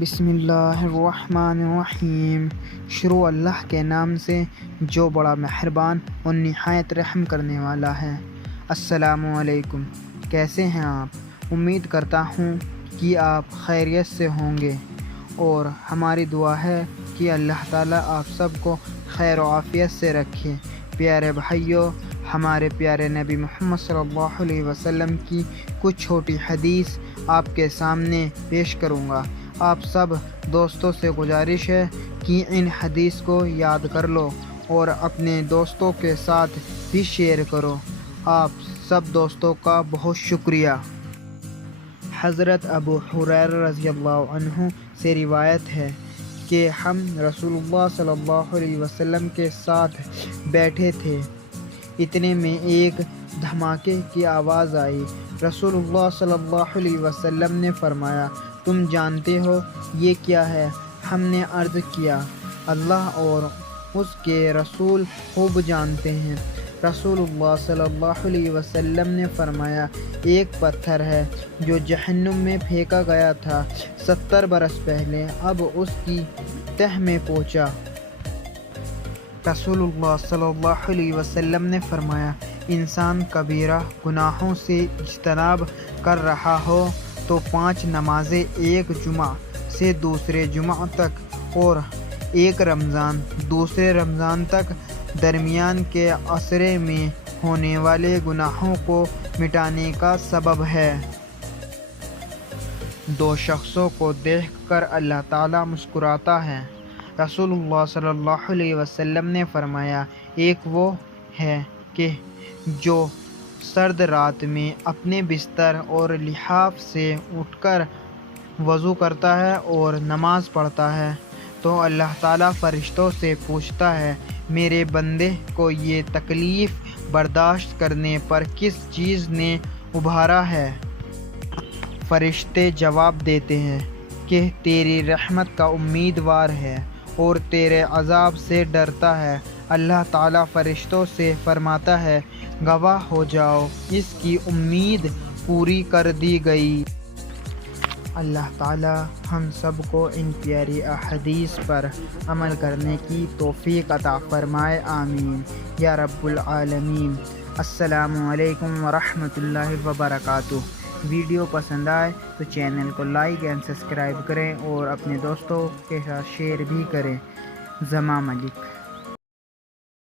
بسم اللہ الرحمن الرحیم۔ شروع اللہ کے نام سے جو بڑا مہربان اور نہایت رحم کرنے والا ہے۔ السلام علیکم، کیسے ہیں آپ؟ امید کرتا ہوں کہ آپ خیریت سے ہوں گے، اور ہماری دعا ہے کہ اللہ تعالیٰ آپ سب کو خیر و عافیت سے رکھے۔ پیارے بھائیوں، ہمارے پیارے نبی محمد صلی اللہ علیہ وسلم کی کچھ چھوٹی حدیث آپ کے سامنے پیش کروں گا۔ آپ سب دوستوں سے گزارش ہے کہ ان حدیث کو یاد کر لو اور اپنے دوستوں کے ساتھ بھی شیئر کرو۔ آپ سب دوستوں کا بہت شکریہ۔ حضرت ابو ہریرہ رضی اللہ عنہ سے روایت ہے کہ ہم رسول اللہ صلی اللہ علیہ وسلم کے ساتھ بیٹھے تھے، اتنے میں ایک دھماکے کی آواز آئی۔ رسول اللہ صلی اللہ علیہ وسلم نے فرمایا، تم جانتے ہو یہ کیا ہے؟ ہم نے عرض کیا، اللہ اور اس کے رسول خوب جانتے ہیں۔ رسول اللہ صلی اللہ علیہ وسلم نے فرمایا، ایک پتھر ہے جو جہنم میں پھینکا گیا تھا 70 برس پہلے، اب اس کی تہ میں پہنچا۔ رسول اللہ صلی اللہ علیہ وسلم نے فرمایا، انسان کبیرہ گناہوں سے اجتناب کر رہا ہو تو 5 نمازیں، ایک جمعہ سے دوسرے جمعہ تک اور ایک رمضان دوسرے رمضان تک، درمیان کے عرصے میں ہونے والے گناہوں کو مٹانے کا سبب ہے۔ 2 شخصوں کو دیکھ کر اللہ تعالیٰ مسکراتا ہے۔ رسول اللہ صلی اللہ علیہ وسلم نے فرمایا، ایک وہ ہے کہ جو سرد رات میں اپنے بستر اور لحاف سے اٹھ کر وضو کرتا ہے اور نماز پڑھتا ہے تو اللہ تعالیٰ فرشتوں سے پوچھتا ہے، میرے بندے کو یہ تکلیف برداشت کرنے پر کس چیز نے ابھارا ہے؟ فرشتے جواب دیتے ہیں کہ تیری رحمت کا امیدوار ہے اور تیرے عذاب سے ڈرتا ہے۔ اللہ تعالیٰ فرشتوں سے فرماتا ہے، گواہ ہو جاؤ، اس کی امید پوری کر دی گئی۔ اللہ تعالیٰ ہم سب کو ان پیاری احادیث پر عمل کرنے کی توفیق عطا فرمائے، آمین یا رب العالمین۔ السلام علیکم ورحمۃ اللہ وبرکاتہ۔ ویڈیو پسند آئے تو چینل کو لائک اینڈ سبسکرائب کریں اور اپنے دوستوں کے ساتھ شیئر بھی کریں۔ زما ملک۔